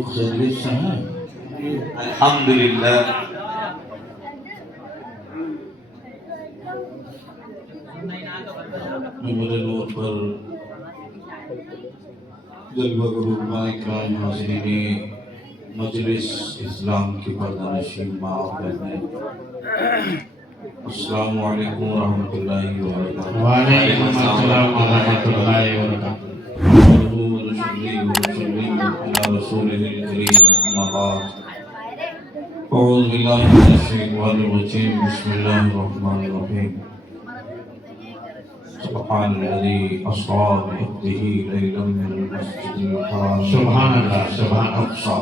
لوگ خیریت سے ہیں؟ الحمدللہ۔ میرے نور پر جلوہ گروہ اکرام حاضرین مجلس اسلام کی پردہ نشین ماں اور بہنیں، السلام علیکم ورحمۃ اللہ وبرکاتہ۔ وعلیکم السلام ورحمۃ اللہ وبرکاتہ۔ على رسوله الكريم أما بعد، أعوذ بالله من الشيطان الرجيم، بسم الله الرحمن الرحيم، سبحان الذي أسرى بعبده ليلا من المسجد الحرام سبحان اللہ، سبحان الأقصى،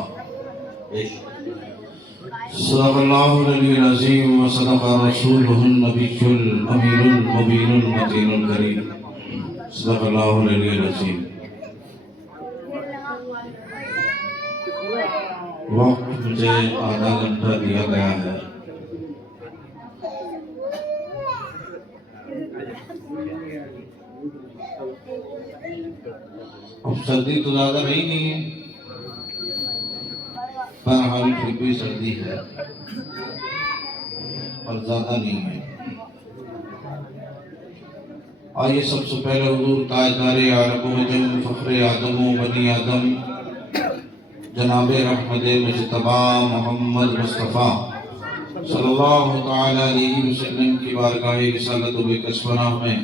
صدق الله العلي العظيم وصدق رسوله النبي الأمين المبين المتين الكريم، صدق الله العلي العظيم۔ وقت مجھے آدھا گھنٹہ دیا گیا ہے، اب سردی تو زیادہ رہی نہیں ہے، بہرحال پھر بھی سردی ہے اور زیادہ نہیں ہے۔ آئیے سب سے پہلے حضور تاجدار عالم و جم فخر آدم و بنی آدم جناب رحمت مجتبی محمد مصطفیٰ صلی اللہ تعالی علیہ وسلم کی بارگاہ رسالت و بکسبنہ میں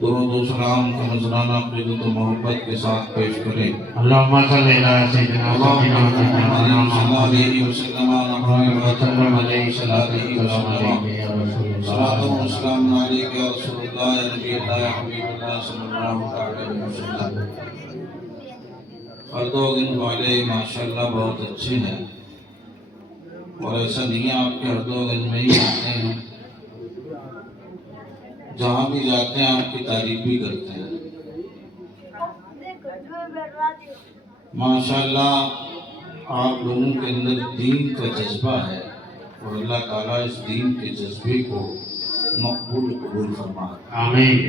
درود و سلام کا نذرانہ قدرت و محبت کے ساتھ پیش کریں۔ اللہم صلی علی سیدنا اللہم محمد صلی علیہ وسلم وسلم علیہ صلاۃ و سلام علیک یا رسول اللہ یا نبی اللہ یا حبیب اللہ صلی اللہ علیہ وسلم۔ فرد و دن والے ماشاءاللہ بہت اچھے ہیں، اور ایسا نہیں ہے آپ کے ہر دو دن میں ہی آتے ہیں، جہاں بھی جاتے ہیں آپ کی تعریف بھی کرتے ہیں۔ ماشاءاللہ آپ لوگوں کے اندر دین کا جذبہ ہے، اور اللہ تعالیٰ اس دین کے جذبے کو مقبول قبول فرمائے۔ آمین۔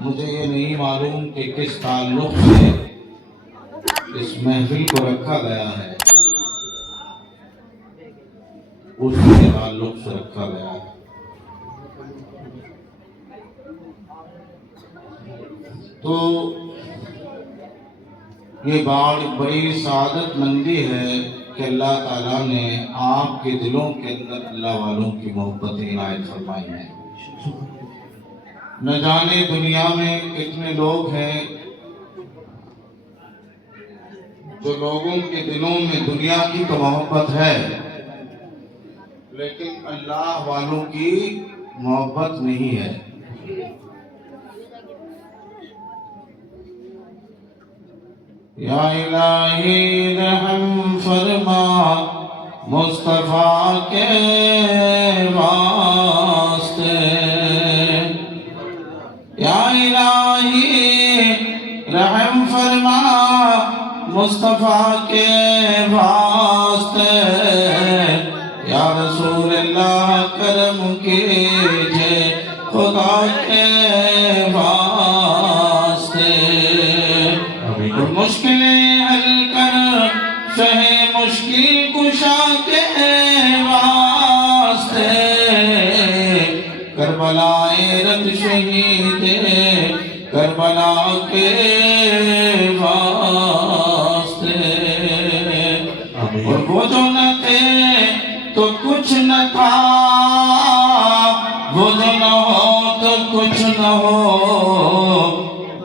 مجھے یہ نہیں معلوم کہ کس تعلق سے اس محفل کو رکھا گیا ہے، اس کے تعلق سے رکھا گیا ہے۔ تو یہ بڑی سعادت مندی ہے کہ اللہ تعالیٰ نے آپ کے دلوں کے اندر اللہ والوں کی محبت عنایت فرمائی ہے۔ نہ جانے دنیا میں کتنے لوگ ہیں جو لوگوں کے دلوں میں دنیا کی تو محبت ہے، لیکن اللہ والوں کی محبت نہیں ہے۔ یا الہی رحم فرما مصطفیٰ کے واسطے، یا الہی رحم فرما مصطفیٰ کے واسطے، یا رسول اللہ کرم کیجئے خدا کے واسطے، مشکلیں حل کر شہ مشکل کشا کے واسطے، کربلا رت شہید کربلا کے واسطے، اور وہ جو نہ تھے تو کچھ نہ تھا، وہ جو نہ ہو تو کچھ نہ ہو،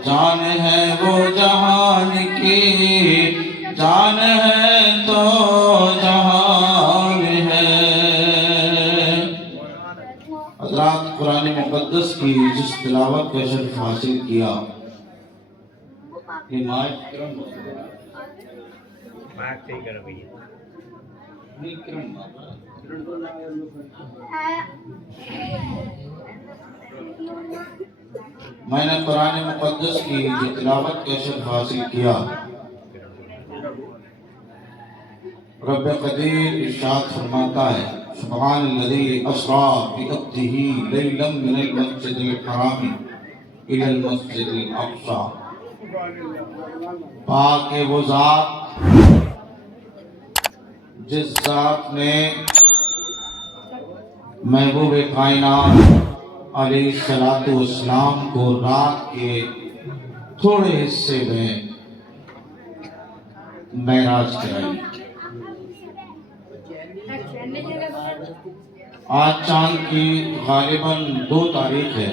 جان ہے وہ جہان کی، جان ہے تو جہان ہے۔ حضرات قرآن مقدس کی جس تلاوت کا شرف حاصل کیا، یہ مائک کرم میں نے قرآن مقدس کی جو تلاوت کا شرف حاصل کیا، رب قدیر ارشاد فرماتا ہے، سبحان الذی اسریٰ بعبدہ لیلا من المسجد الحرام الی المسجد الاقصی، پاک ہے وہ ذات جس ذات نے محبوب کائنات علیہ الصلوۃ والسلام کو رات کے تھوڑے حصے میں معراج کرائی۔ آج چاند کی غالباً 2 تاریخ ہے۔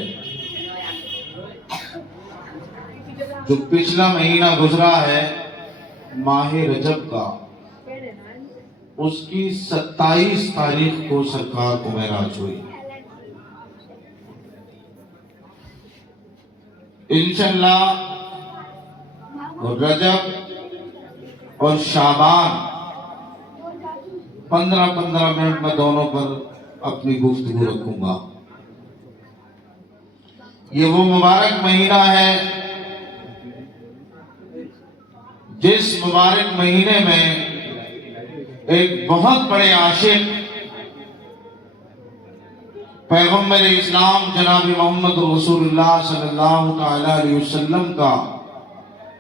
جو پچھلا مہینہ گزرا ہے ماہ رجب کا، اس کی 27 تاریخ کو سرکار کو معراج ہوئی۔ انشاءاللہ رجب اور شعبان 15 منٹ میں دونوں پر اپنی گفتگو رکھوں گا۔ یہ وہ مبارک مہینہ ہے جس مبارک مہینے میں ایک بہت بڑے عاشق پیغمبر اسلام جناب محمد رسول اللہ صلی اللہ تعالی علیہ وسلم کا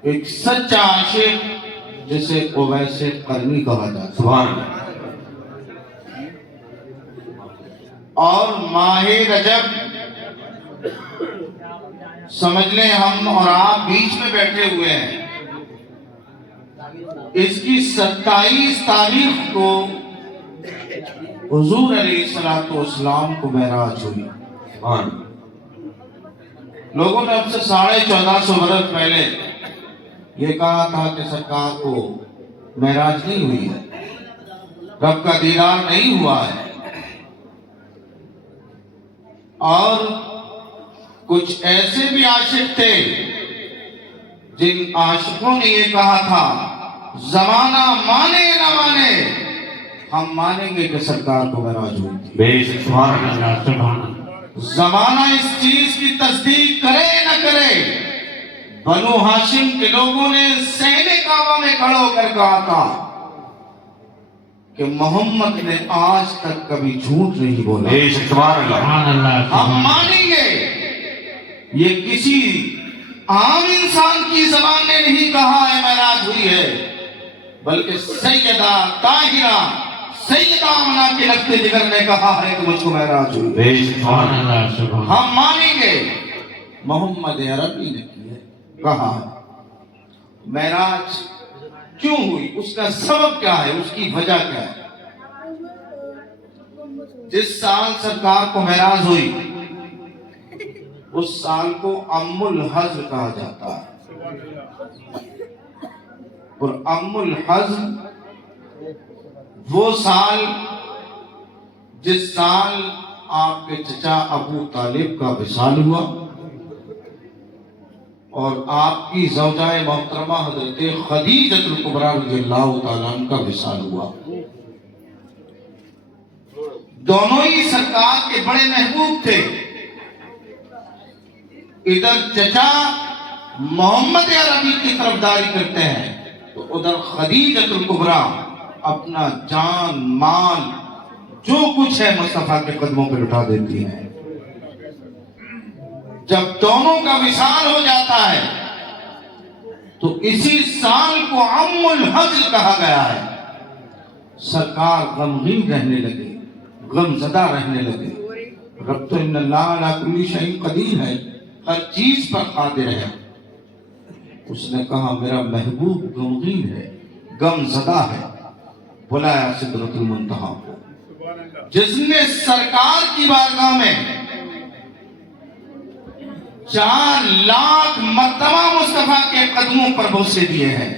ایک سچا عاشق جسے اویس قرنی کہا جاتا ہے، سبحان اللہ۔ اور ماہ رجب سمجھ لیں ہم اور آپ بیچ میں بیٹھے ہوئے ہیں، اس کی 27 تاریخ کو حضور علیہ الصلوۃ والسلام کو معراج ہوئی۔ لوگوں نے اب سے 1450 برس پہلے یہ کہا تھا کہ سرکار کو معراج نہیں ہوئی ہے، رب کا دیدار نہیں ہوا ہے، اور کچھ ایسے بھی عاشق تھے جن عاشقوں نے یہ کہا تھا زمانہ مانے نہ مانے ہم مانیں گے کہ سرکار کو معراج ہوئی تھی۔ بے شک سبحان اللہ سبحان اللہ۔ زمانہ اس چیز کی تصدیق کرے نہ کرے، بنو ہاشم کے لوگوں نے سین کعبہ میں کھڑا ہو کر کہا تھا کہ محمد نے آج تک کبھی جھوٹ نہیں بولا۔ بے شک سبحان اللہ۔ ہم مانیں گے یہ کسی عام انسان کی زبان نے نہیں کہا ہے معراج ہوئی ہے، بلکہ سیدہ طاہرہ سیدہ آمنہ کے لفظ جگر نے کہا ہے کہ مجھ کو معراج ہوئی۔ بے شک سبحان اللہ سبحان اللہ۔ ہم مانیں گے محمد عربی نے کی ہے، کہا ہے۔ معراج کیوں ہوئی، اس کا سبب کیا ہے، اس کی وجہ کیا ہے؟ جس سال سرکار کو معراج ہوئی اس سال کو ام الحزن کہا جاتا ہے، اور ام الحزن وہ سال جس سال آپ کے چچا ابو طالب کا وصال ہوا اور آپ کی زوجہ محترمہ حضرت خدیجہ الکبریٰ رضی اللہ تعالیٰ عنہ کا وصال ہوا۔ دونوں ہی سرکار کے بڑے محبوب تھے۔ ادھر چچا محمد عربی کی طرفداری کرتے ہیں تو ادھر خدیجہ الکبریٰ اپنا جان مال جو کچھ ہے مصطفیٰ کے قدموں پہ لٹا دیتی ہیں۔ جب دونوں کا وصال ہو جاتا ہے تو اسی سال کو ام الحزن کہا گیا ہے۔ سرکار غمگین رہنے لگے، غم زدہ رہنے لگے۔ رب تو ان اللہ علی کل شیء قدیر ہے، ہر چیز پر قادر ہے۔ اس نے کہا میرا محبوب غمگین ہے، غم زدہ ہے، بلایا سدرۃ المنتہا کو، جس نے سرکار کی بارگاہ میں 4 لاکھ مرتبہ مصطفیٰ کے قدموں پر بوسے دیے ہیں۔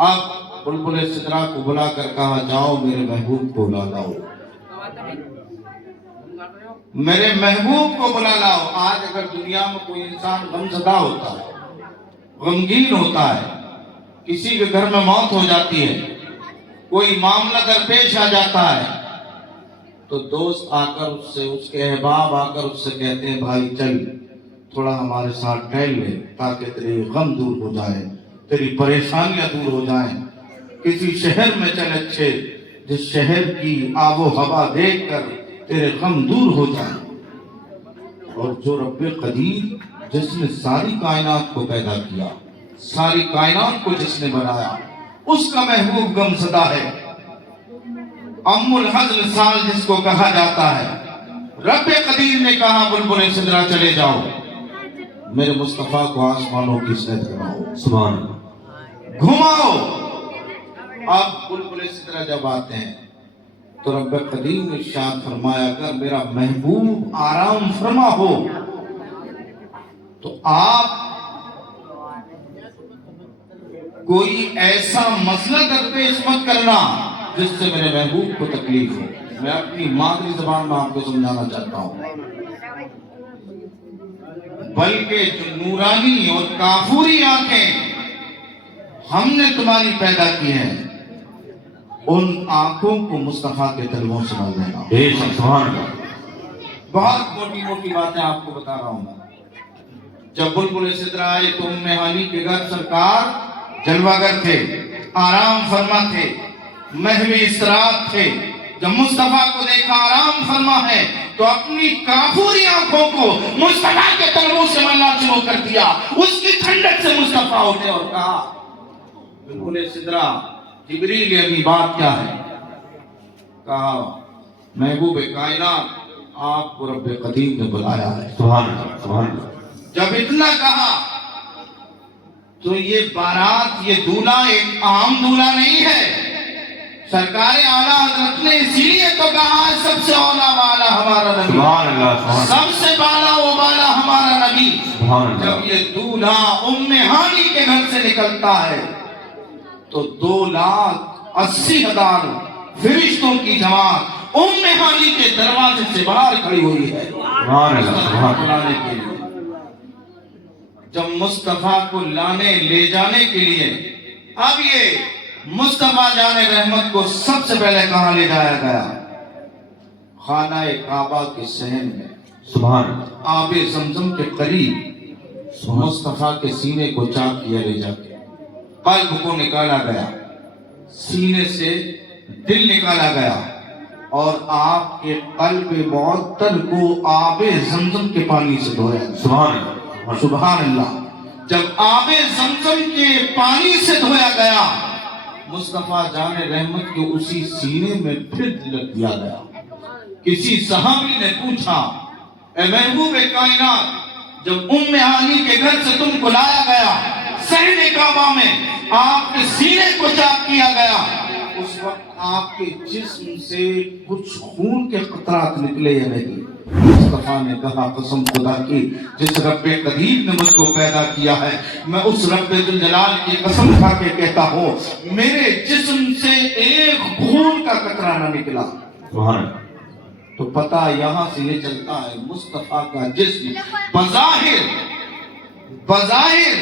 اب بلبل سدرا کو بلا کر کہا جاؤ میرے محبوب کو بلا لاؤ، میرے محبوب کو بلا لاؤ۔ آج اگر دنیا میں کوئی انسان غمزدہ ہوتا ہے، غمگین ہوتا ہے، کسی کے گھر میں موت ہو جاتی ہے، کوئی معاملہ درپیش آ جاتا ہے، تو دوست آ کر اس سے، اس کے احباب آ کر اس سے کہتے ہیں بھائی چل تھوڑا ہمارے ساتھ ٹہل لے تاکہ تیری غم دور ہو جائے، تیری پریشانیاں دور ہو جائیں۔ کسی شہر میں چل اچھے جس شہر کی آب و ہوا دیکھ کر تیرے غم دور ہو جائیں۔ اور جو رب قدیر جس نے ساری کائنات کو پیدا کیا، ساری کائنات کو جس نے بنایا، اس کا محبوب غمزدہ ہے۔ ام الحزن سال جس کو کہا جاتا ہے، رب قدیر نے کہا بلبل سدرا چلے جاؤ، میرے مصطفیٰ کو آسمانوں کی سیر کراؤ، سبحان اللہ، گھماؤ۔ اب بلبل سدرا جب آتے ہیں تو رب قدیر نے ارشاد فرمایا اگر میرا محبوب آرام فرما ہو تو آپ کوئی ایسا مسئلہ درپیش مت کرنا جس سے میرے محبوب کو تکلیف ہو۔ میں اپنی مادری زبان میں آپ کو سمجھانا چاہتا ہوں، بلکہ جو نورانی اور کافوری آنکھیں ہم نے تمہاری پیدا کی ہیں، ان آنکھوں کو مصطفیٰ کے طلبوں سے مل دینا۔ بے شک، سبحان اللہ، بہت موٹی موٹی باتیں آپ کو بتا رہا ہوں میں۔ جب بلبل سدرا آئے تو ام ہانی کے گھر سرکار جلوہ گر تھے، آرام فرما تھے، محو استراحت تھے۔ جب مصطفیٰ کو دیکھا آرام فرما ہے تو اپنی کافوری آنکھوں کو مصطفیٰ کے طلبوں سے ملنا شروع کر دیا۔ اس کی ٹھنڈک سے مصطفیٰ اٹھے اور کہا بلبل سدرا جبریل یہ ابھی بات کیا ہے؟ کہا محبوب کائنات آپ کو رب قدیر نے بلایا ہے۔ سبحان اللہ، سبحان اللہ، جب اتنا کہا تو یہ بارات، یہ دولہا ایک عام دولہا نہیں ہے۔ سرکار اعلیٰ حضرت نے اسی لیے تو کہا سب سے اولا والا ہمارا نبی، سبحان اللہ، سبحان اللہ، سب سے بالا و بالا ہمارا نبی۔ سبحان اللہ، جب یہ دولہا ام ہانی کے گھر سے نکلتا ہے تو 2,80,000 فرشتوں کی جماعت ام ہانی کے دروازے سے باہر کھڑی ہوئی ہے سبحان اللہ، سبحان اللہ، لانے کے لیے۔ جب مصطفیٰ کو لانے لے جانے کے لیے اب یہ مصطفیٰ جان رحمت کو سب سے پہلے کہاں لے جایا گیا؟ خانہ کعبہ کے صحن میں، سبحان اللہ، آب زمزم کے قریب مصطفیٰ کے سینے کو چاک کیا لے جا کے، قلب کو نکالا گیا، سینے سے دل نکالا گیا اور آپ کے قلب معطل کو آب زمزم کے پانی سے دھویا گیا۔ سبحان اللہ، سبحان اللہ۔ جب آب زمزم کے پانی سے دھویا گیا، مصطفیٰ جان رحمت کے اسی سینے میں پھر لگ دیا گیا۔ کسی صحابی نے پوچھا اے محبوب کائنات جب ام ہانی کے گھر سے تم کو لایا گیا، صحن کعبہ میں آپ کے سینے کو چاک کیا گیا، اس وقت آپ کے جسم سے کچھ خون کے قطرات نکلے یا نہیں؟ مصطفیٰ نے کہا قسم خدا کی جس رب قدیر نے مجھ کو پیدا کیا ہے، میں اس رب ذوالجلال کی قسم کھا کے کہتا ہوں میرے جسم سے ایک خون کا قطرہ نہ نکلا۔ سبحان اللہ، تو پتہ یہاں سے یہ چلتا ہے مصطفیٰ کا جسم بظاہر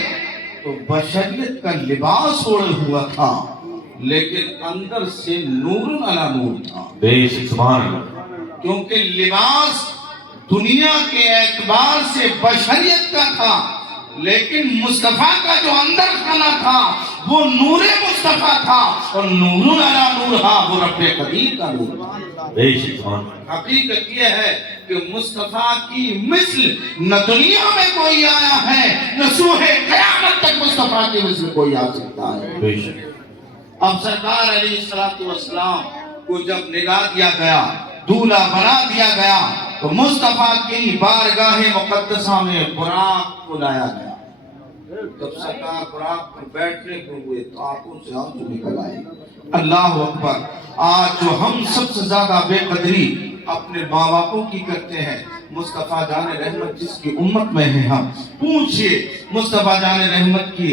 تو بشریت کا لباس اوڑھے ہوا تھا، لیکن اندر سے نور علی نور تھا۔ بے شک، سبحان اللہ، کیونکہ لباس دنیا کے اعتبار سے بشریت کا تھا، لیکن مصطفیٰ کا جو اندر خانہ تھا وہ نور مصطفیٰ تھا، اور نور علی نور تھا، وہ رب قدیر کا نور تھا۔ بے شک، سبحان اللہ، حقیقت یہ ہے کہ مصطفیٰ کی مثل نہ دنیا میں کوئی آیا ہے، نہ سوہ قیامت تک مصطفیٰ کی مثل کوئی آ سکتا ہے۔ بے شک، اب سرکار علیہ السلام کو جب نگاہ دیا گیا، دولہا بنا دیا گیا، تو مصطفیٰ کی بارگاہ مقدسہ میں براق کو لایا گیا۔ جب سرکار براق پر بیٹھنے کو ہوئے تو آنکھوں سے آنسو نکل آئے۔ اللہ اکبر۔ آج جو ہم سب سے زیادہ بے قدری اپنے ماں باپوں کی کرتے ہیں، مصطفیٰ جان رحمت جس کی امت میں ہیں ہم، پوچھئے مصطفیٰ جان رحمت کی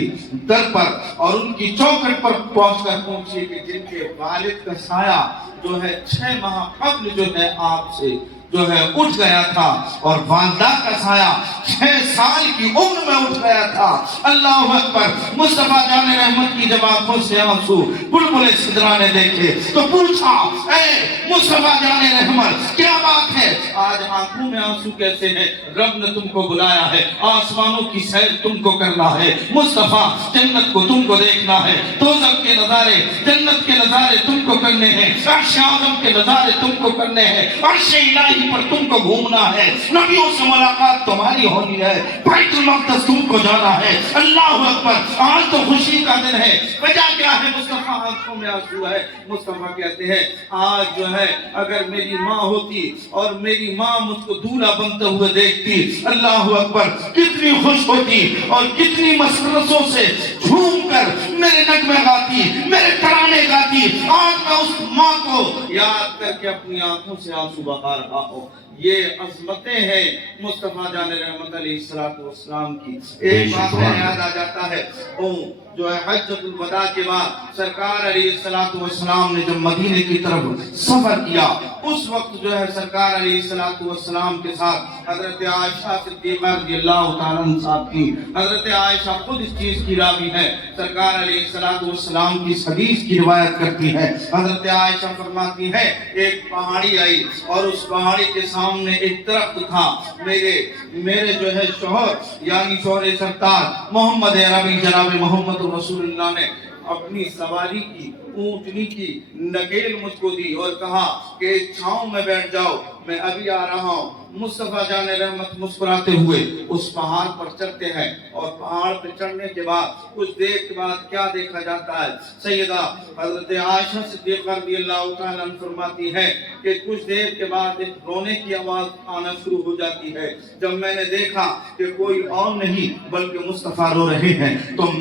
در پر اور ان کی چوکھٹ پر پہنچ کر پوچھئے کہ جن کے والد کا سایہ جو ہے 6 ماہ قبل جو ہے آپ سے جو ہے اٹھ گیا تھا، اور والدہ کا سایہ 6 سال کی عمر میں اٹھ گیا تھا۔ اللہ اکبر۔ مصطفیٰ جان رحمت کی جب آنکھوں سے آنسو بلبل سدرا نے دیکھے تو پوچھا اے مصطفیٰ جان رحمت کیا بات ہے؟ آج آنکھوں میں آنسو کیسے ہیں؟ رب نے تم کو بلایا ہے، آسمانوں کی سیر تم کو کرنا ہے، مصطفیٰ جنت کو تم کو دیکھنا ہے، دوزخ کے نظارے، جنت کے نظارے تم کو کرنے ہیں، عرش اعظم کے نظارے تم کو کرنے ہیں، عرش الہی ابراہیم پر تم کو گھومنا ہے، نبیوں سے ملاقات تمہاری ہونی ہے، بیت المقدس تم کو جانا ہے۔ اللہ اکبر، آج تو خوشی کا دن ہے۔ وجہ کیا ہے؟ مصطفیٰ آنکھوں میں آنسو ہے۔ مصطفیٰ کہتے ہیں آج جو ہے اگر میری ماں ہوتی اور میری ماں مجھ کو دولہا بنتے ہوئے دیکھتی، اللہ اکبر، کتنی خوش ہوتی اور کتنی مسرتوں سے جھوم کر میرے نغمے گاتی، میرے ترانے گاتی۔ آج میں اس ماں کو یاد کر کے اپنی آنکھوں سے آنسو بہا رہا ہوں۔ یہ عظمتیں ہیں مصطفیٰ جان رحمت علیہ السلام کی۔ ایک واقعہ یاد آ جاتا ہے، وہ جو ہے حجۃ الوداع کے بعد سرکار علیہ السلام نے جب مدینے کی طرف سفر کیا، اس وقت جو ہے سرکار علیہ السلام کے ساتھ حضرت عائشہ صدیقہ رضی اللہ تعالیٰ عنہ صاحب کی۔ حضرت عائشہ خود اس چیز کی راوی ہے، سرکار علیہ السلام کی حدیث کی روایت کرتی ہے۔ حضرت عائشہ فرماتی ہے ایک پہاڑی آئی اور اس پہاڑی کے سامنے ایک درخت تھا، میرے جو ہے شوہر یعنی شوہر سرکار محمد عربی جناب محمد رسول اللہ نے اپنی سواری کی، اونٹنی کی نکیل مجھ کو دی اور کہا کہ چھاؤں میں بیٹھ جاؤ، میں ابھی آ رہا ہوں۔ مصطفیٰ جان رحمت مسکراتے ہوئے اس پہاڑ پر چڑھتے ہیں اور پہاڑ پر چڑھنے کے بعد کچھ دیر کے بعد کیا دیکھا جاتا ہے؟ سیدہ حضرت عائشہ صدیقہ رضی اللہ تعالیٰ عنہ فرماتی ہے کہ کچھ دیر کے بعد ایک رونے کی آواز آنا شروع ہو جاتی ہے۔ جب میں نے دیکھا کہ کوئی اور نہیں بلکہ مصطفیٰ رو رہے ہیں تو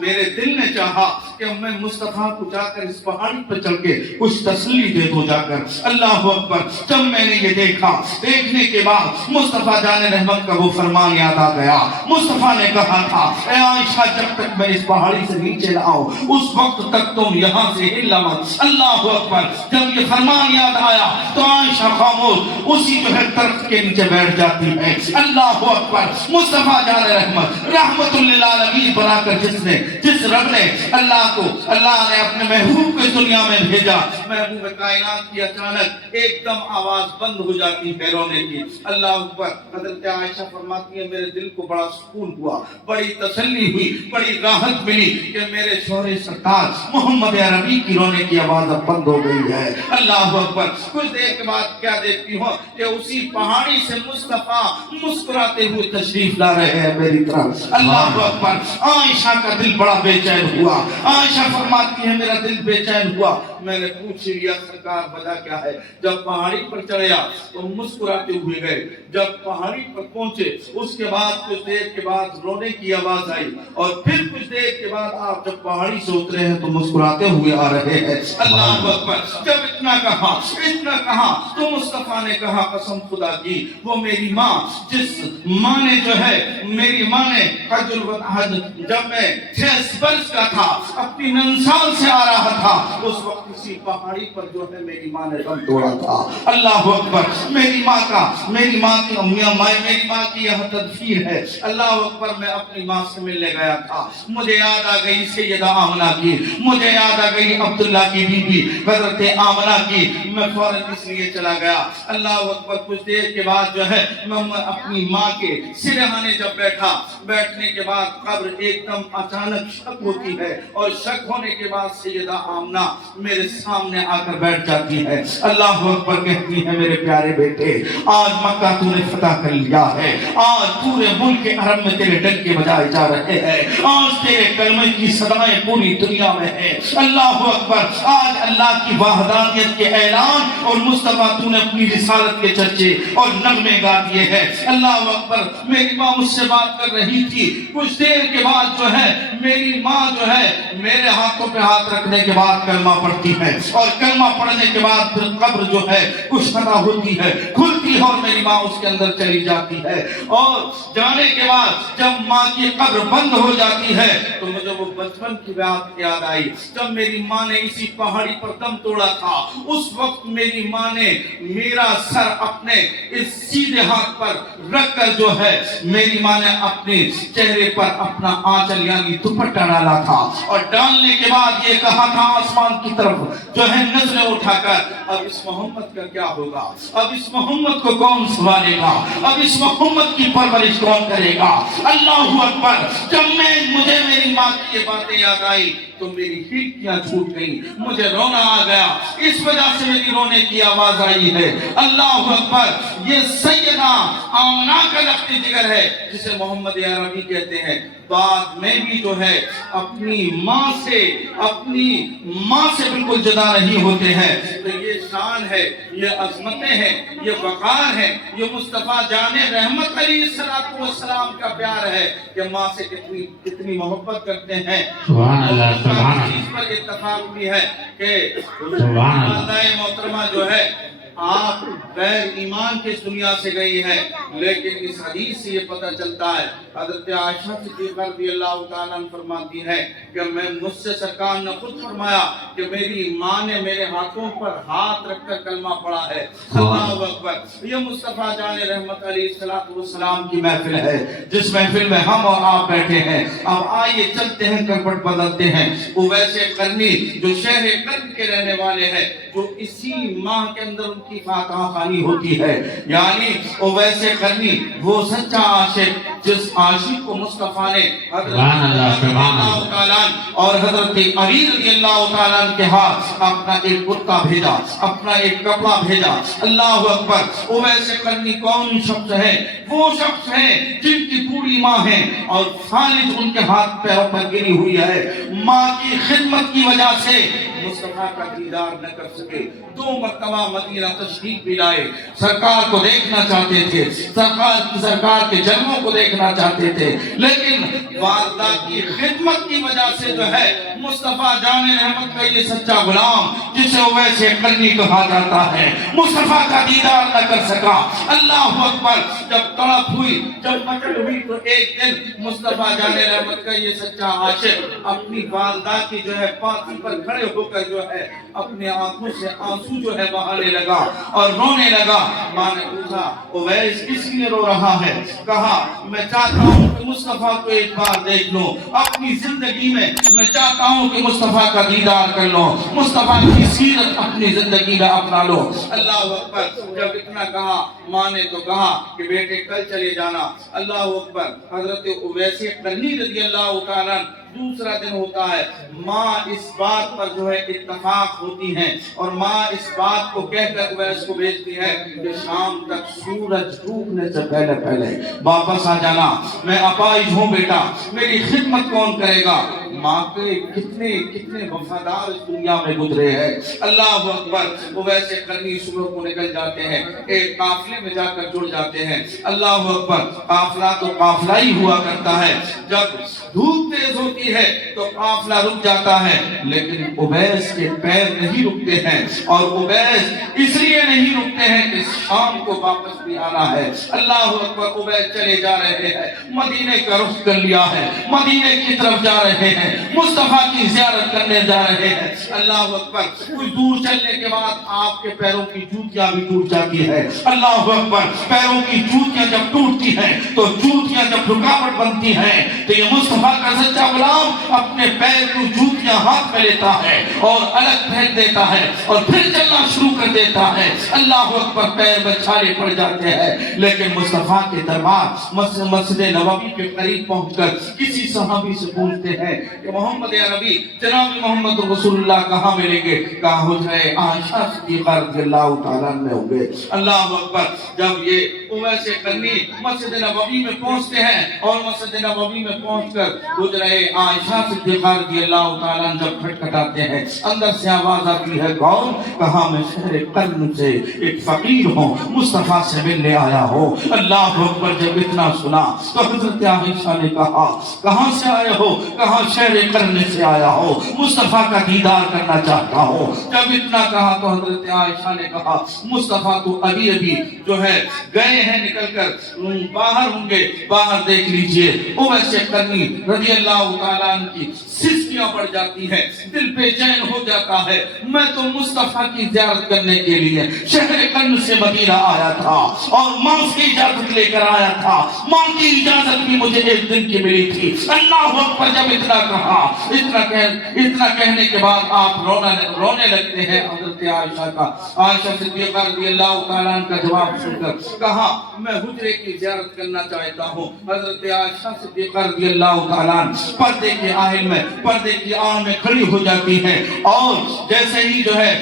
میرے دل نے چاہا کہ میں مصطفیٰ کو جا کر اس پہاڑی پر چل کے کچھ تسلی دے دو جا کر۔ اللہ اکبر، جب میں نے یہ دیکھا، دیکھنے کے بعد مصطفیٰ جان رحمت کا وہ فرمان یاد آ گیا۔ مصطفیٰ نے کہا تھا اے عائشہ جب تک میں اس پہاڑی سے نیچے نہ آؤں اس وقت تک تم یہاں سے ہلنا مت۔ اللہ اکبر، جب یہ فرمان یاد آیا تو عائشہ خاموش اسی جو ہے درخت کے نیچے بیٹھ جاتی ہے۔ اللہ اکبر، مصطفیٰ جان رحمت للعالمین بنا کر جس رب نے اللہ نے اپنے محبوب کو دنیا میں بھیجا، محبوب کائنات کی اچانک ایک دم آواز بند ہو جاتی ہے رونے کی۔ اللہ اکبر، حضرت عائشہ فرماتی ہے میرے دل کو بڑا سکون ہوا، بڑی تسلی ہوئی، بڑی راحت ملی کہ میرے شوہر سرکار محمد عربی کی رونے کی آواز اب بند ہو گئی ہے۔ اللہ اکبر، کچھ دیر کے بعد کیا دیکھتی ہوں کہ اسی پہاڑی سے مصطفیٰ مسکراتے ہوئے تشریف لا رہے ہیں میری طرف۔ اللہ اکبر، عائشہ کا دل بڑا بے چین ہوا۔ عائشہ فرماتی ہے میرا دل بے چین ہوا، میں نے پوچھ لیا سرکار وجہ کیا ہے؟ جب پہاڑی پر چڑھیا تو مسکراتے ہوئے گئے، جب پہاڑی پر پہنچے اس کے بعد کچھ دیر کے بعد رونے کی آواز آئی اور پھر کچھ دیر کے بعد آپ جب پہاڑی سے اترے ہیں تو مسکراتے ہوئے آ رہے ہیں۔ اللہ اکبر، جب اتنا کہا تو مصطفیٰ نے کہا قسم خدا کی وہ میری ماں جس ماں نے جو ہے میری ماں نے حج الوداع جب میں 6 برس کا تھا اپنی ننسال سے آ رہا تھا اس وقت اسی پہاڑی پر جو ہے میری ماں نے دم توڑا تھا۔ اللہ اکبر، میری ماں کی یہ تدفین ہے۔ اللہ اکبر، میں اپنی ماں سے ملنے گیا تھا، مجھے یاد آ گئی سیدہ آمنہ کی، مجھے یاد آ گئی عبداللہ کی بیوی حضرت آمنہ کی، میں فوراً اس لیے چلا گیا۔ اللہ اکبر، کچھ دیر کے بعد جو ہے میں اپنی ماں کے سرہانے جب بیٹھنے کے بعد قبر ایک دم اچانک شک ہوتی ہے اور شک ہونے کے بعد سیدہ آمنہ میرے سامنے آ کر بیٹھ جاتی ہے۔ اللہ اکبر، کہتی ہے میرے پیارے بیٹے آج مکہ تو نے فتح کر لیا ہے، آج پورے ملک عرب میں تیرے ڈنکے بجائے جا رہے ہیں، آج تیرے کلمے کی صدائیں پوری دنیا میں ہیں۔ اللہ اکبر، آج اللہ کی وحدانیت کے اعلان اور مصطفیٰ تو نے اپنی رسالت کے چرچے اور نغمے گا دیے ہیں۔ اللہ اکبر، میری ماں مجھ سے بات کر رہی تھی، کچھ دیر کے بعد جو ہے میری ماں جو ہے میرے ہاتھوں پہ ہاتھ رکھنے کے بعد کلمہ پڑھتی ہے اور کلمہ پڑھنے کے بعد پھر قبر جو ہے کچھ فتح ہوتی ہے، کھلتی ہے اور میری ماں اس کے اندر چلی جاتی ہے اور جانے کے بعد جب ماں کی قبر بند ہو جاتی ہے تو مجھے وہ بچپن کی بات یاد آئی جب میری ماں نے اسی پہاڑی پر دم توڑا تھا۔ اس وقت میری ماں نے میرا سر اپنے اس سیدھے ہاتھ پر رکھ کر جو ہے میری ماں نے اپنے چہرے پر اپنا آنچل یعنی دوپٹہ ڈالا تھا اور ڈالنے کے بعد یہ کہا تھا آسمان کی طرف جو ہے نظریں اٹھا کر اب اس محمد کا کیا ہوگا، اب اس محمد کو کون سنبھالے گا، اب اس محمد کی پرورش کون کرے گا۔ اللہ اکبر، جب مجھے میری ماں کی یہ باتیں یاد آئی تو میری ہڈیاں چھوٹ گئی، مجھے رونا آ گیا، اس وجہ سے میری رونے کی آواز آئی ہے۔ اللہ اکبر، یہ سیدہ آمنہ کا لخت جگر ہے جسے محمد عربی کہتے ہیں۔ بعد میں بھی جو ہے اپنی ماں سے بالکل جدا نہیں ہوتے ہیں۔ تو یہ شان ہے، یہ عظمتیں ہیں، یہ وقار ہے، یہ مصطفیٰ جان رحمت علیہ السلام کا پیار ہے کہ ماں سے کتنی محبت کرتے ہیں۔ سبحان اللہ، سبحان اس چیز پر اتفاق بھی ہے کہ سبحان اللہ۔ والدہ محترمہ جو ہے آپ غیر ایمان کی اس دنیا سے گئی ہے، لیکن اس حدیث سے یہ پتہ چلتا ہے، حضرت عائشہ صدیقہ رضی اللہ تعالیٰ عنہ فرماتی ہے کہ مجھ سے سرکار نے خود فرمایا کہ میری ماں نے میرے ہاتھوں پر ہاتھ رکھ کر کلمہ پڑھا ہے۔ اللہ اکبر، یہ مصطفیٰ جان رحمت علیہ السلام کی محفل ہے، جس محفل میں ہم اور آپ بیٹھے ہیں۔ اب آئیے چلتے ہیں، کرپٹ بدلتے ہیں۔ اویس قرنی جو شہر قرن کے رہنے والے ہیں، جو اسی ماہ کے اندر ان کی فاتحہ خوانی ہوتی ہے، یعنی اویس قرنی وہ سچا عاشق جس عاشق کو مصطفیٰ نے حضرت اور حضرت علی رضی اللہ تعالیٰ عنہ کے ہاتھ اپنا ایک کرتا بھیجا، اپنا ایک کپڑا بھیجا۔ اللہ اکبر، اویس قرنی کون شخص ہے؟ وہ شخص ہے جن کی بوڑھی ماں ہے اور فالج ان کے ہاتھ پیروں پر گری ہوئی ہے۔ ماں کی خدمت کی وجہ سے مصطفیٰ کا دیدار نہ کر سکے، 2 مرتبہ مدینہ تشریف بھی لائے، سرکار کو دیکھنا چاہتے تھے، سرکار کے جنموں کو دیکھنا چاہتے تھے، لیکن والدہ کی خدمت کی وجہ سے جو ہے مصطفیٰ جان رحمت کا یہ سچا غلام جسے اویس قرنی کہا جاتا ہے، مصطفیٰ کا دیدار نہ کر سکا۔ اللہ اکبر، جب تڑپ ہوئی، جب مچل ہوئی، تو ایک دن مصطفیٰ جان رحمت کا یہ سچا عاشق اپنی والدہ کی جو ہے پاتی پر کھڑے ہو کر جو ہے اپنے آنکھوں سے آنسو جو ہے بہانے لگا اور رونے لگا۔ ماں نے پوچھا، اویس کس لیے رو رہا ہے؟ کہا، میں چاہتا ہوں کہ مصطفیٰ کو ایک بار دیکھ لوں اپنی زندگی میں، میں چاہتا ہوں کہ مصطفیٰ کا دیدار کر لوں، مصطفیٰ کی سیرت اپنی زندگی میں اپنا لو۔ اللہ اکبر، جب اتنا کہا، ماں نے تو کہا کہ بیٹے کل چلے جانا۔ اللہ اکبر، حضرت اویس قرنی رضی اللہ تعالیٰ دوسرا دن ہوتا ہے، ماں اس بات پر جو ہے اتفاق ہوتی ہیں اور ماں اس بات کو کہہ کر اویس کو بھیجتی ہے کہ شام تک سورج ڈوبنے سے پہلے واپس آ جانا، میں اپائج ہوں بیٹا، میری خدمت کون کرے گا؟ ماں کے کتنے وفادار اس دنیا میں گزرے ہیں۔ اللہ اکبر، اویس قرنی صبح کو نکل جاتے ہیں، ایک قافلے میں جا کر جڑ جاتے ہیں۔ اللہ اکبر، قافلہ تو قافلہ ہی ہوا کرتا ہے، جب دھوپ تیز ہوتی ہے تو قافلہ رک جاتا ہے، لیکن اویس کے پیر نہیں رکتے ہیں، اور اویس اس لیے نہیں رکتے ہیں کہ شام کو واپس بھی آنا ہے۔ اللہ اکبر، اویس چلے جا رہے ہیں، مدینے کا رخ کر لیا ہے، مدینے کی طرف جا رہے ہیں، مصطفیٰ کی زیارت کرنے جا رہے ہیں۔ اللہ اکبر، کچھ دور چلنے کے بعد آپ کے پیروں کی جوتیاں بھی ٹوٹ جاتی ہے۔ اللہ اکبر، پیروں کی جوتیاں جب ٹوٹتی ہیں تو جوتیاں جب رکاوٹ بنتی ہیں تو یہ مصطفیٰ کا سچا غلام اپنے پیر کو جوتیاں ہاتھ میں لیتا ہے اور الگ پھینک دیتا ہے اور پھر چلنا شروع کر دیتا ہے۔ اللہ اکبر، پیر میں چھالے پڑ جاتے ہیں، لیکن مصطفیٰ کے دربار مسجد نبوی کے قریب پہنچ کر کسی صحابی سے پوچھتے ہیں کہ محمد عربی، جناب محمد رسول اللہ کہاں ملیں گے؟ کہا حجرہ عائشہ صدیقہ رضی اللہ تعالیٰ عنہ ہوں گے۔ اللہ اکبر، جب یہ اویس قرنی مسجد نبوی میں پہنچتے ہیں اور مسجد نبوی میں پہنچ کر حجرہ عائشہ صدیقہ رضی اللہ تعالیٰ عنہ جب کھٹکھٹاتے ہیں، اندر سے آواز آتی ہے، کون؟ کہا، میں شہر قرن سے ایک فقیر ہوں، مصطفیٰ سے ملنے آیا ہوں۔ اللہ اکبر، جب اتنا سنا تو حضرت عائشہ نے کہا، کہاں سے آئے ہو؟ کہا، شہر قرن سے آیا ہو، مصطفیٰ کا دیدار کرنا چاہتا ہوں۔ جب اتنا کہا تو حضرت عائشہ نے کہا، مصطفیٰ تو ابھی جو ہے گئے ہیں، نکل کر باہر ہوں گے، باہر دیکھ لیجئے۔ اویس قرنی رضی اللہ تعالیٰ عنہ کی سسکیاں پڑ جاتی ہیں، دل بے چین ہو جاتا ہے، میں تو مصطفیٰ کی زیارت کرنے کے لیے شہر قرن سے مدینہ آیا تھا اور ماں سے اجازت لے کر آیا تھا، ماں کی اجازت بھی مجھے ایک دن کی ملی تھی۔ اللہ اکبر، جب اتنا کہا کہا. اتنا کہنے کے بعد آپ رونے لگتے ہیں. حضرت عائشہ صدیقہ رضی اللہ تعالیٰ عنہ کا جواب سن کر کہا میں حجرے کی زیارت کرنا چاہتا ہوں. حضرت عائشہ صدیقہ رضی اللہ تعالیٰ عنہ پردے کے آہن میں پردے کی آڑ میں کھڑی ہو جاتی ہیں اور جیسے ہی جو ہے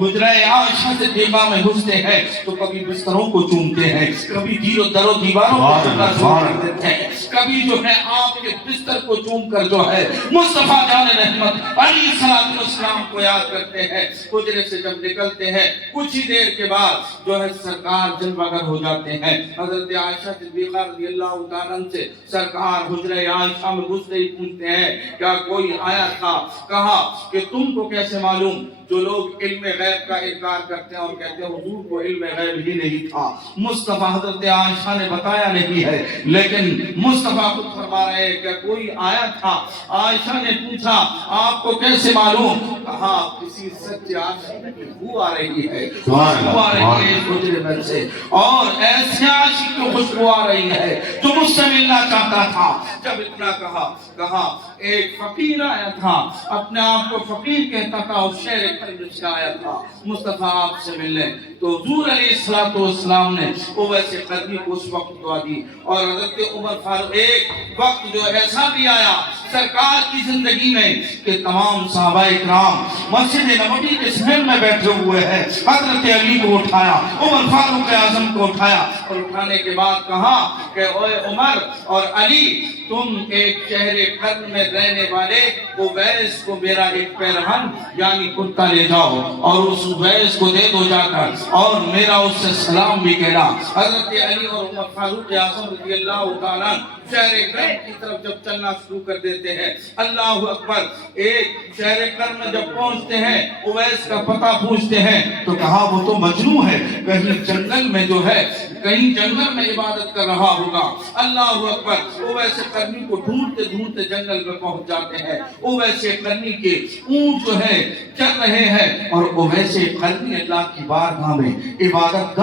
حجرہ عائشہ صدیقہ میں گھستے ہیں تو کبھی بستروں کو چومتے ہیں, کبھی دیواروں کو چوم دیتے ہیں, کبھی جو ہے آپ کے بستر کو چوم کر جو ہے مصطفیٰ جان رحمت علیہ السلام کو یاد کرتے ہیں. حجرے سے جب نکلتے ہیں کچھ ہی دیر کے بعد جو ہے سرکار جلوہ گر ہو جاتے ہیں. حضرت عائشہ صدیقہ رضی اللہ تعالیٰ عنہ سے سرکار حجرہ عائشہ میں گھستے ہی پوچھتے ہیں کیا کوئی آیا تھا؟ کہا کہ تم کو کیسے معلوم؟ جو لوگ علم غیب کا انکار کرتے ہیں اور کہتے ہیں حضور کو علم غیب ہی نہیں تھا. مصطفیٰ حضرت عائشہ نے بتایا نہیں ہے لیکن مصطفیٰ خود فرما رہے ہیں کہ کوئی آیا تھا. عائشہ نے پوچھا آپ کو کیسے معلوم؟ کہا کسی سچے عاشق کی بو آ رہی ہے, خوشبو آ رہی ہے حجرے میں سے, اور ایسے عاشق کی خوشبو آ رہی ہے جو مجھ سے ملنا چاہتا تھا. جب اتنا کہا ایک فقیر آیا تھا, اپنے آپ کو فقیر کہتا تھا اور شہر قلب سے آیا تھا مصطفیٰ آپ سے ملنے. تو حضور علیہ السلام نے اویس قرنی کو اس وقت دعا دی. اور حضرت عمر فاروق ایک وقت جو ایسا بھی آیا سرکار کی زندگی میں کہ تمام صحابہ اکرام مسجد نبوی کے صحن میں بیٹھے ہوئے ہیں. حضرت علی کو اٹھایا, عمر فاروق اعظم کو اٹھایا اور اٹھانے کے بعد کہا کہ اوے عمر اور علی تم ایک شہر قرن میں رہنے والے اویس کو میرا ایک پیرہن یعنی کرتا لے جاؤ اور اس اویس کو دے دو جا کر اور میرا اس سے سلام بھی کہنا. حضرت علی اور عمر فاروق اعظم رضی اللہ تعالیٰ شہر قرن کی طرف جب چلنا شروع کر دیتے ہیں, اللہ اکبر, ایک شہر قرن میں جب پہنچتے ہیں اویس کا پتہ پوچھتے ہیں تو کہا وہ تو مجنون ہے, کہیں جنگل میں جو ہے کہیں جنگل میں عبادت کر رہا ہوگا. اللہ اکبر, اویس قرنی کو ڈھونڈتے جنگل میں پہنچ جاتے ہیں. اویس قرنی کے اونٹ جو ہے چل رہے ہیں اور اویس قرنی اللہ کی بارگاہ میں عبادت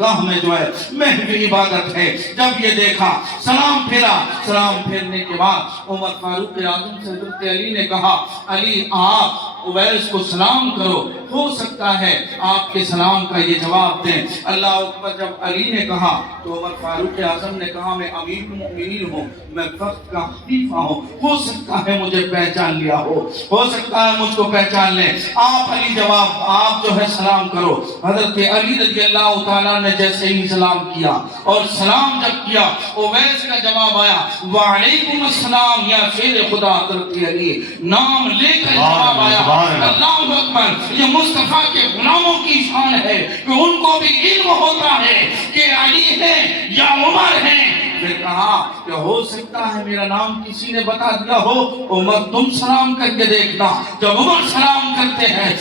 گاہ میں جو ہے محو عبادت ہے. جب یہ دیکھا سلام پھیرنے کے بعد عمر فاروق اعظم سے حضرت علی نے کہا علی آپ اویس کو سلام کرو, ہو سکتا ہے آپ کے سلام کا یہ جواب دیں. اللہ اکبر, جب علی نے کہا تو عمر فاروق اعظم نے کہا میں امیر المؤمنین ہوں, میں وقت کا خلیفہ ہوں, ہو سکتا ہے مجھے پہچان لیا ہو سکتا ہے مجھ کو پہچان لیں. آپ علی جواب آپ جو ہے سلام کرو. حضرت علی رضی اللہ تعالیٰ نے جیسے ہی سلام کیا اور سلام جب کیا اویس کا جواب آیا وعلیکم السلام یا شیر خدا. حضرت علی نام لے کر جواب آیا. اللہ اکبر, یہ مصطفیٰ کے غلاموں کی شان ہے کہ ان کو بھی علم ہوتا ہے کہ علی ہے یا عمر ہے. پھر کہا کہ ہو سکتا ہے میرا نام کسی نے بتا دیا ہو, عمر تم سلام کر کے دیکھنا. جب عمر سلام کرتے ہیں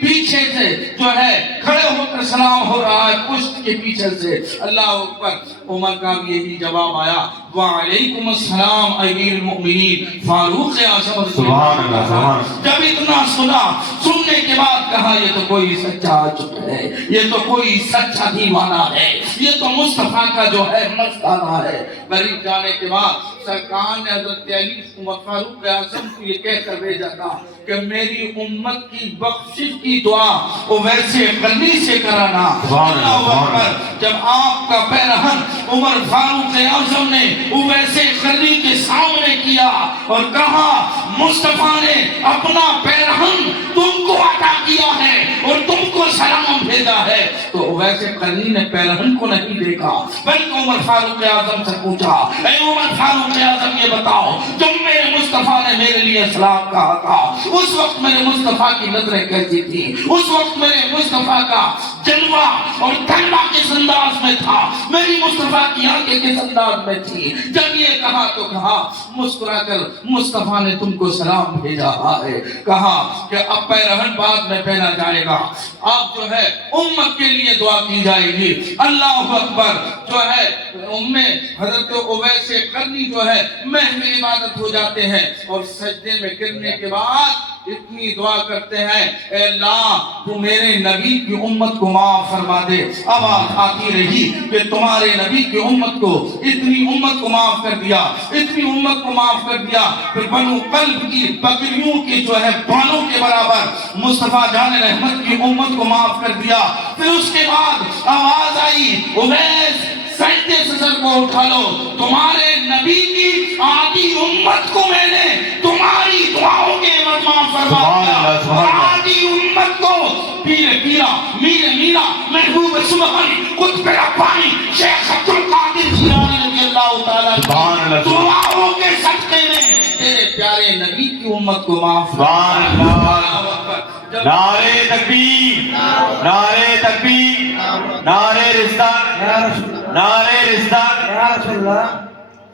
پیچھے سے جو ہے کھڑے ہو کر سلام ہو رہا ہے پشت کے پیچھے سے. اللہ اکبر, عمر کا بھی یہی جواب آیا وعلیکم السلام امیر المؤمنین فاروق اعظم. سبحان اللہ. جب اتنا سننے کے بعد کہا یہ تو کوئی سچا عاشق ہے, یہ تو کوئی سچا دیوانہ ہے, یہ تو مصطفیٰ کا جو ہے مستانہ ہے. قریب جانے کے بعد سرکار نے حضرت علی عمر فاروق اعظم کو یہ کہہ کر بھیجا تھا کہ میری امت کی بخشش کی دعا اویس قرنی سے کرانا. اللہ اکبر, جب آپ کا پیرہن عمر فاروق اعظم نے اویس قرنی کے سامنے کیا اور کہا مصطفیٰ نے اپنا پیرہن تم کو عطا کیا ہے اور تم کو سلام بھیجا ہے, تو اویس قرنی نے پیرہن کو نہیں دیکھا بلکہ عمر فاروق اعظم سے پوچھا اے عمر فاروق اعظم یہ بتاؤ جب میرے مصطفیٰ نے میرے لیے سلام کہا تھا اس وقت میرے مصطفیٰ کی نظریں کیسی تھی, اس وقت میرے مصطفیٰ کا جلوہ اور طلبہ کس انداز میں تھا, میری مصطفیٰ کی آنکھیں کس انداز میں تھی. جب یہ کہا تو کہا مسکرا کر مصطفیٰ نے تم کو سلام بھیجا ہے. کہا کہ اب پیرہن بعد میں پہنا جائے گا, اب جو ہے امت کے لیے دعا کی جائے گی. اللہ اکبر, جو ہے حضرت اویس قرنی جو ہے محو عبادت ہو جاتے ہیں اور سجدے میں گرنے کے بعد اتنی دعا کرتے ہیں اے اللہ تو میرے نبی کی امت کو معاف فرما دے. آواز آتی رہی کہ تمہارے نبی کی امت کو اتنی امت کو معاف کر دیا, اتنی امت کو معاف کر دیا. پھر بنو قلب کی بکریوں کی جو ہے بالوں کے برابر مصطفیٰ جان رحمت کی امت کو معاف کر دیا. پھر اس کے بعد آواز آئی اویس سجدے سے سر کو اٹھا لو, تمہارے نبی کی آدھی امت کو میں نے تمہاری دعاؤں کے عوض معاف فرما دیا. آدھی امت کو پیر پیرا میر میرا محبوب سبحانی قطب ربانی شیخ عبد القادر جیلانی رضی اللہ تعالیٰ دعاؤں کے صدقے میں تیرے پیارے نبی کی امت کو معاف فرما. نعرے تکبیر, نعرے تکبیر, نعرے رسالت, نعرے رسالت.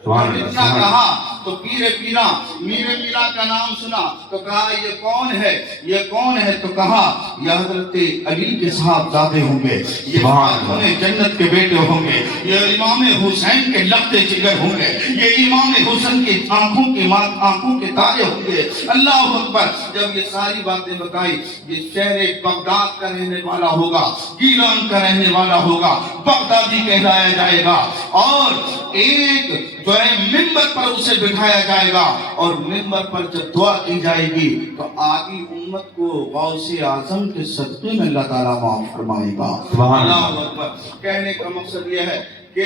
اتنا کہا تو پیر پیرا میر میرا کا نام سنا تو کہا یہ کون ہے, یہ کون ہے؟ تو کہا یہ حضرت علی کے صاحبزادے ہوں گے, یہ جنت کے بیٹے ہوں گے, یہ امام حسین کے لخت جگر ہوں گے, یہ امام حسین کی آنکھوں کے تارے ہوں گے. اللہ اکبر. جب یہ ساری باتیں بتائی, یہ شہر بغداد کا رہنے والا ہوگا, گیلان کا رہنے والا ہوگا, بغدادی کہلایا جائے گا, اور ایک جو ہے ممبر پر اسے بٹھایا جائے گا, اور ممبر پر جب دعا کی جائے گی تو آدھی امت کو غوث اعظم کے صدقے میں اللہ تعالیٰ معاف فرمائے گا. اللہ اکبر. کہنے کا مقصد یہ ہے کہ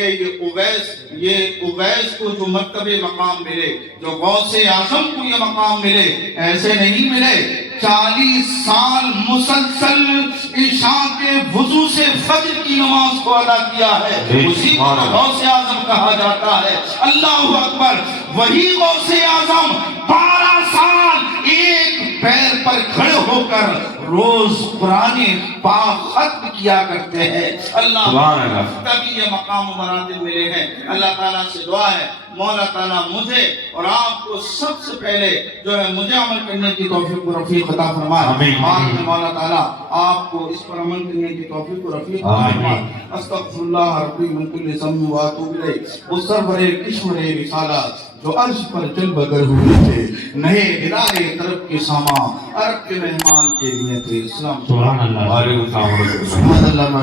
یہ اویس کو جو مرتبے مقام ملے, جو غوث اعظم کو یہ مقام ملے, ایسے نہیں ملے. 40 سال مسلسل عشاء کے وضو سے فجر کی نماز کو ادا کیا ہے, اسی کو غوث اعظم کہا جاتا ہے. اللہ اکبر. وہی غوث اعظم 12 سال ایک پیر پر کھڑے ہو کر روز قرآن پاک ختم کیا کرتے ہیں. اللہ تبھی یہ مقام و مراتب ملے ہیں. اللہ تعالیٰ سے دعا ہے مولا تعالیٰ مجھے اور آپ کو سب سے پہلے جو ہے مجھے عمل کرنے کی توفیق و رفیق عطا فرمائے. بعد میں مولا تعالیٰ آپ کو اس پر عمل کرنے کی توفیق و رفیق عطا فرمائے. استغفر اللہ ربی من کل ذنب و اتوب الیہ. وہ سرور کشور رسالت جو عرش پر جل بگر ہوئے تھے, نئے ادارے طرف کے سامان عرب کے مہمان کے لیے تھے. اسلام. سبحان اللہ. وعلیکم السلام. سبحان اللہ.